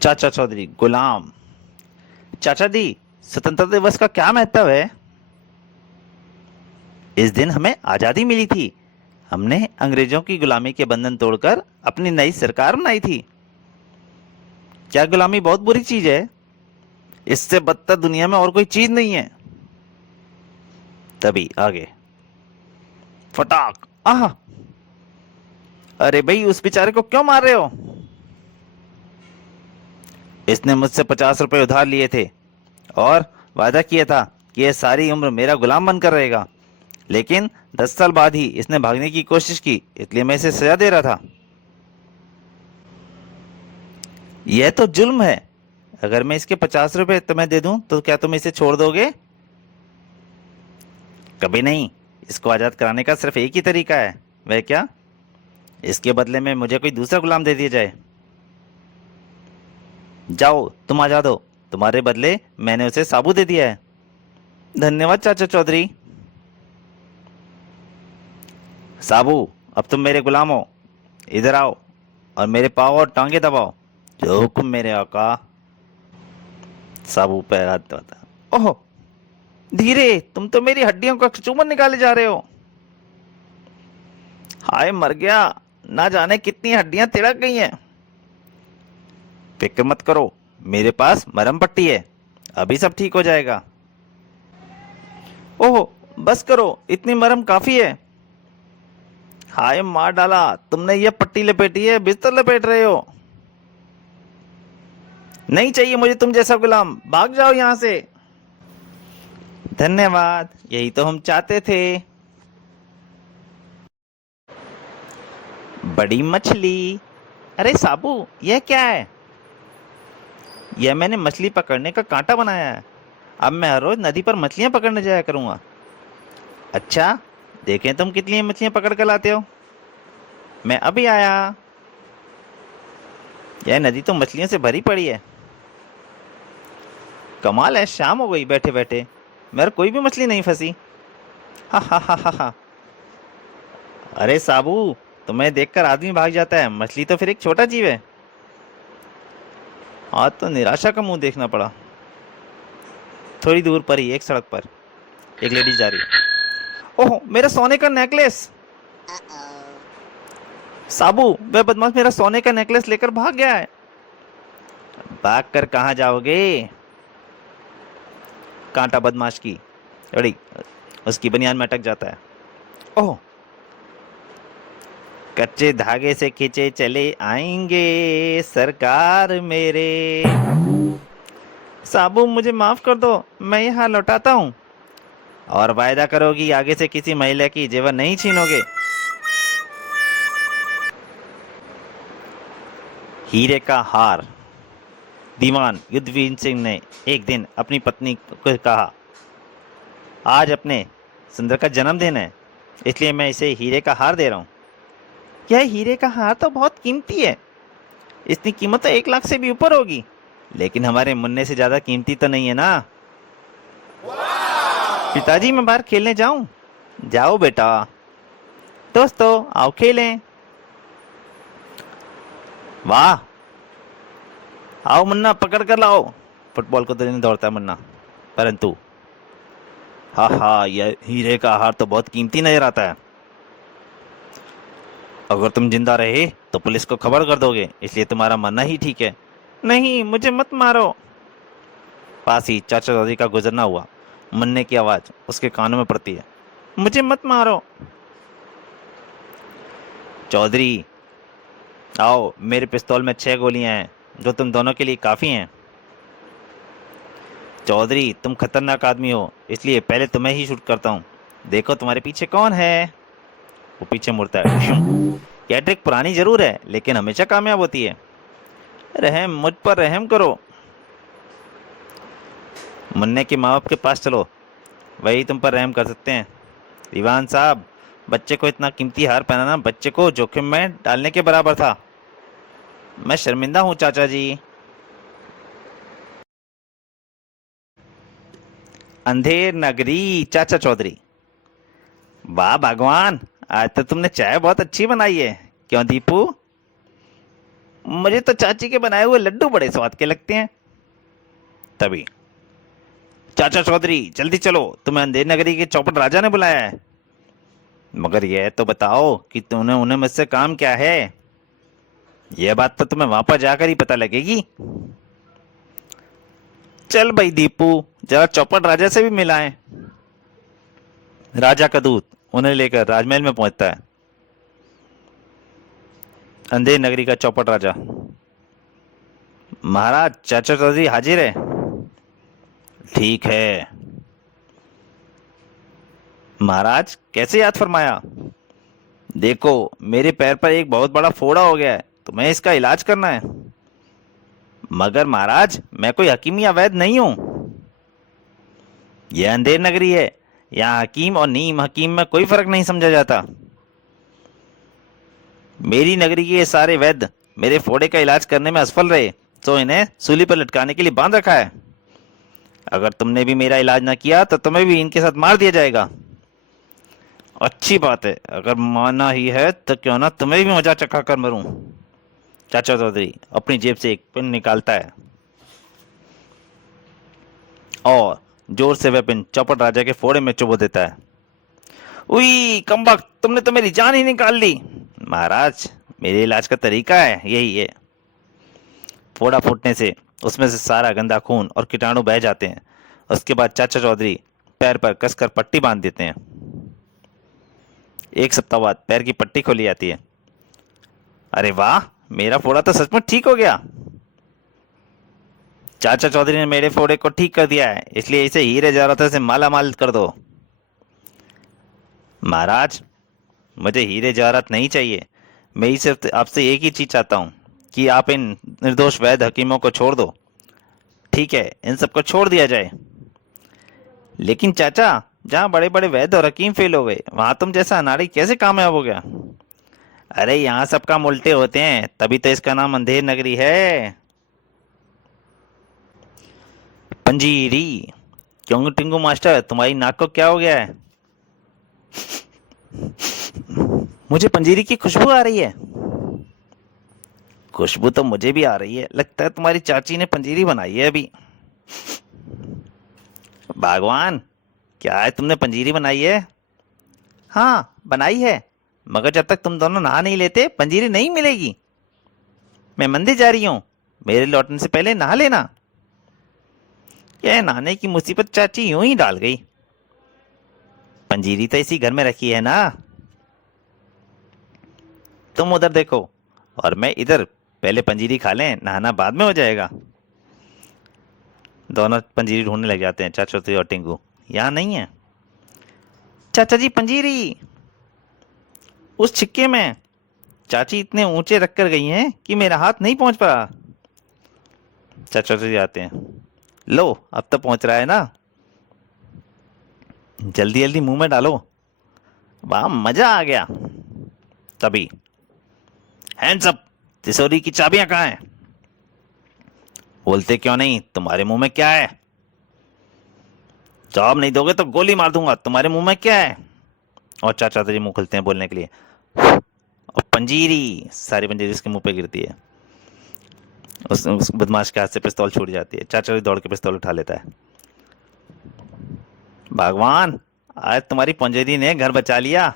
चाचा चौधरी गुलाम। चाचा जी, स्वतंत्रता दिवस का क्या महत्व है? इस दिन हमें आजादी मिली थी। हमने अंग्रेजों की गुलामी के बंधन तोड़कर अपनी नई सरकार बनाई थी। क्या गुलामी बहुत बुरी चीज है? इससे बदतर दुनिया में और कोई चीज नहीं है। तभी आगे फटाक। आह, अरे भाई, उस बेचारे को क्यों मार रहे हो? इसने मुझसे 50 रुपए उधार लिए थे और वादा किया था कि यह सारी उम्र मेरा गुलाम बनकर रहेगा। लेकिन 10 साल बाद ही इसने भागने की कोशिश की, इसलिए मैं इसे सजा दे रहा था। यह तो जुल्म है। अगर मैं इसके 50 रुपए तुम्हें दे दूं तो क्या तुम इसे छोड़ दोगे? कभी नहीं। इसको आजाद कराने का सिर्फ एक ही तरीका है। वह क्या? इसके बदले में मुझे कोई दूसरा गुलाम दे दिया जाए। जाओ, तुम आजाद हो। तुम्हारे बदले मैंने उसे साबू दे दिया है। धन्यवाद चाचा चौधरी। साबू, अब तुम मेरे गुलाम हो। इधर आओ और मेरे पाँव और टांगे दबाओ। जो हुक्म मेरे आका। साबू पैर हाथ दबाता। ओह, धीरे, तुम तो मेरी हड्डियों का चूमन निकाले जा रहे हो। हाय मर गया। ना जाने कितनी हड्डियां तिड़क गई हैं। फिक्र मत करो, मेरे पास मरहम पट्टी है। अभी सब ठीक हो जाएगा। ओह, बस करो, इतनी मरहम काफी है। हाय मार डाला। तुमने ये पट्टी लपेटी है, बिस्तर लपेट रहे हो। नहीं चाहिए मुझे तुम जैसा गुलाम। भाग जाओ यहां से। धन्यवाद, यही तो हम चाहते थे। बड़ी मछली। अरे साबू, यह क्या है? यह मैंने मछली पकड़ने का कांटा बनाया है। अब मैं हर रोज नदी पर मछलियां पकड़ने जाया करूंगा। अच्छा, देखें तुम कितनी मछलियां पकड़ कर लाते हो। मैं अभी आया। यह नदी तो मछलियों से भरी पड़ी है। कमाल है, शाम हो गई बैठे बैठे मेरे कोई भी मछली नहीं फंसी। हा हा हा हा हा। अरे साबू, तुम्हें देखकर आदमी भाग जाता है, मछली तो फिर एक छोटा जीव है। आज तो निराशा का मुंह देखना पड़ा। थोड़ी दूर पर ही एक सड़क पर एक लेडी जा रही है। ओह, मेरा सोने का नेकलेस। साबू, वह बदमाश मेरा सोने का नेकलेस लेकर भाग गया है। भाग कर कहाँ जाओगे? कांटा बदमाश की अड़ी उसकी बनियान में अटक जाता है। ओह, कच्चे धागे से खींचे चले आएंगे सरकार मेरे। साबू, मुझे माफ कर दो, मैं यहाँ लौटाता हूँ। और वायदा करो कि आगे से किसी महिला की जेवर नहीं छीनोगे। हीरे का हार। दीवान युद्धवीर सिंह ने एक दिन अपनी पत्नी को कहा, आज अपने सुंदर का जन्मदिन है, इसलिए मैं इसे हीरे का हार दे रहा हूँ। यह हीरे का हार तो बहुत कीमती है। इसकी कीमत तो 1 लाख से भी ऊपर होगी। लेकिन हमारे मुन्ने से ज्यादा कीमती तो नहीं है ना। पिताजी, मैं बाहर खेलने जाऊं? जाओ बेटा। दोस्तों, आओ खेलें। वाह, आओ मुन्ना, पकड़ कर लाओ। फुटबॉल को देने दौड़ता है मुन्ना, परंतु हाँ हाँ, यह हीरे का हार तो बहुत कीमती नजर आता है। अगर तुम जिंदा रहे तो पुलिस को खबर कर दोगे, इसलिए तुम्हारा मरना ही ठीक है। नहीं, मुझे मत मारो। पास ही चाचा दादी का गुजरना हुआ। मुन्ने की आवाज उसके कानों में पड़ती है, मुझे मत मारो। चौधरी, आओ, मेरे पिस्तौल में 6 गोलियां हैं, जो तुम दोनों के लिए काफी हैं। चौधरी, तुम खतरनाक आदमी हो, इसलिए पहले तुम्हें ही शूट करता हूँ। देखो तुम्हारे पीछे कौन है। वो पीछे मुड़ता है। यह ट्रिक पुरानी जरूर है, लेकिन हमेशा कामयाब होती है। रहम, मुझ पर रहम करो। मुन्ने के माँ बाप के पास चलो, वही तुम पर रहम कर सकते हैं। दीवान साहब, बच्चे को इतना कीमती हार पहनाना बच्चे को जोखिम में डालने के बराबर था। मैं शर्मिंदा हूँ चाचा जी। अंधेर नगरी। चाचा चौधरी, वाह भगवान, आज तो तुमने चाय बहुत अच्छी बनाई है। क्यों दीपू? मुझे तो चाची के बनाए हुए लड्डू बड़े स्वाद के लगते हैं। तभी, चाचा चौधरी जल्दी चलो, तुम्हें अंधेर नगरी के चौपट राजा ने बुलाया है। मगर यह तो बताओ कि तूने उन्हें मुझसे काम क्या है। यह बात तो तुम्हें वहां पर जाकर ही पता लगेगी। चल भाई दीपू, जरा चौपट राजा से भी मिलाएं। राजा का दूत उन्हें लेकर राजमहल में पहुंचता है। अंधेर नगरी का चौपट राजा। महाराज, चाचा चौधरी हाजिर है। ठीक है महाराज, कैसे याद फरमाया। देखो, मेरे पैर पर एक बहुत बड़ा फोड़ा हो गया है, तुम्हें इसका इलाज करना है। मगर महाराज, मैं कोई हकीम या वैद्य नहीं हूं। यह अंधेर नगरी है, यहाँ हकीम और नीम हकीम में कोई फर्क नहीं समझा जाता। मेरी नगरी के ये सारे वैद्य मेरे फोड़े का इलाज करने में असफल रहे, तो इन्हें सूली पर लटकाने के लिए बांध रखा है। अगर तुमने भी मेरा इलाज ना किया तो तुम्हें भी इनके साथ मार दिया जाएगा। अच्छी बात है, अगर माना ही है तो क्यों ना तुम्हें भी मजा चखा कर मरूं। चाचा चौधरी अपनी जेब से एक पिन निकालता है और जोर से वह पिन चौपट राजा के फोड़े में चुभो देता है। उई कमबख्त, तुमने तो मेरी जान ही निकाल ली। महाराज, मेरे इलाज का तरीका है यही है। फोड़ा फूटने से उसमें से सारा गंदा खून और कीटाणु बह जाते हैं। उसके बाद चाचा चौधरी पैर पर कसकर पट्टी बांध देते हैं। एक सप्ताह बाद पैर की पट्टी खोली जाती है। अरे वाह, मेरा फोड़ा तो सचमुच ठीक हो गया। चाचा चौधरी ने मेरे फोड़े को ठीक कर दिया है, इसलिए इसे हीरे जवाहरात से माला माल कर दो। महाराज, मुझे हीरे जवाहरात नहीं चाहिए। मैं ही सिर्फ आपसे एक ही चीज चाहता हूँ कि आप इन निर्दोष वैद्य हकीमों को छोड़ दो। ठीक है, इन सबको छोड़ दिया जाए। लेकिन चाचा, जहाँ बड़े बड़े वैद्य और हकीम फेल हो गए, वहां तुम जैसा अनाड़ी कैसे कामयाब हो गया। अरे यहाँ सब काम उल्टे होते हैं, तभी तो इसका नाम अंधेर नगरी है। पंजीरी, क्यों टिंगू मास्टर, तुम्हारी नाक को क्या हो गया है। मुझे पंजीरी की खुशबू आ रही है। खुशबू तो मुझे भी आ रही है, लगता है तुम्हारी चाची ने पंजीरी बनाई है अभी। भगवान, क्या है, तुमने पंजीरी बनाई है। हाँ बनाई है, मगर जब तक तुम दोनों नहा नहीं लेते पंजीरी नहीं मिलेगी। मैं मंदिर जा रही हूँ, मेरे लौटने से पहले नहा लेना। यह नहाने की मुसीबत चाची यूं ही डाल गई। पंजीरी तो इसी घर में रखी है ना। तुम उधर देखो और मैं इधर, पहले पंजीरी खा लें, नहाना बाद में हो जाएगा। दोनों पंजीरी ढूंढने लग जाते हैं। चाचा और टिंकू यहाँ नहीं है। चाचा जी, पंजीरी उस छिक्के में। चाची इतने ऊंचे रख कर गई हैं कि मेरा हाथ नहीं पहुंच पा। चाचा जी आते हैं। लो, अब तो पहुंच रहा है ना, जल्दी जल्दी मुंह में डालो। वाह, मजा आ गया। तभी, हैंड्स अप, तिजोरी की चाबियां कहाँ हैं। बोलते क्यों नहीं, तुम्हारे मुंह में क्या है। जवाब नहीं दोगे तो गोली मार दूंगा। तुम्हारे मुंह में क्या है। और चाचा जी मुंह खुलते हैं बोलने के लिए। और पंजीरी, सारी पंजीरी उसके मुंह पे गिरती है। उस बदमाश के हाथ से पिस्तौल छूट जाती है। चाचा जी दौड़ के पिस्तौल उठा लेता है। भगवान, आज तुम्हारी पंजीरी ने घर बचा लिया।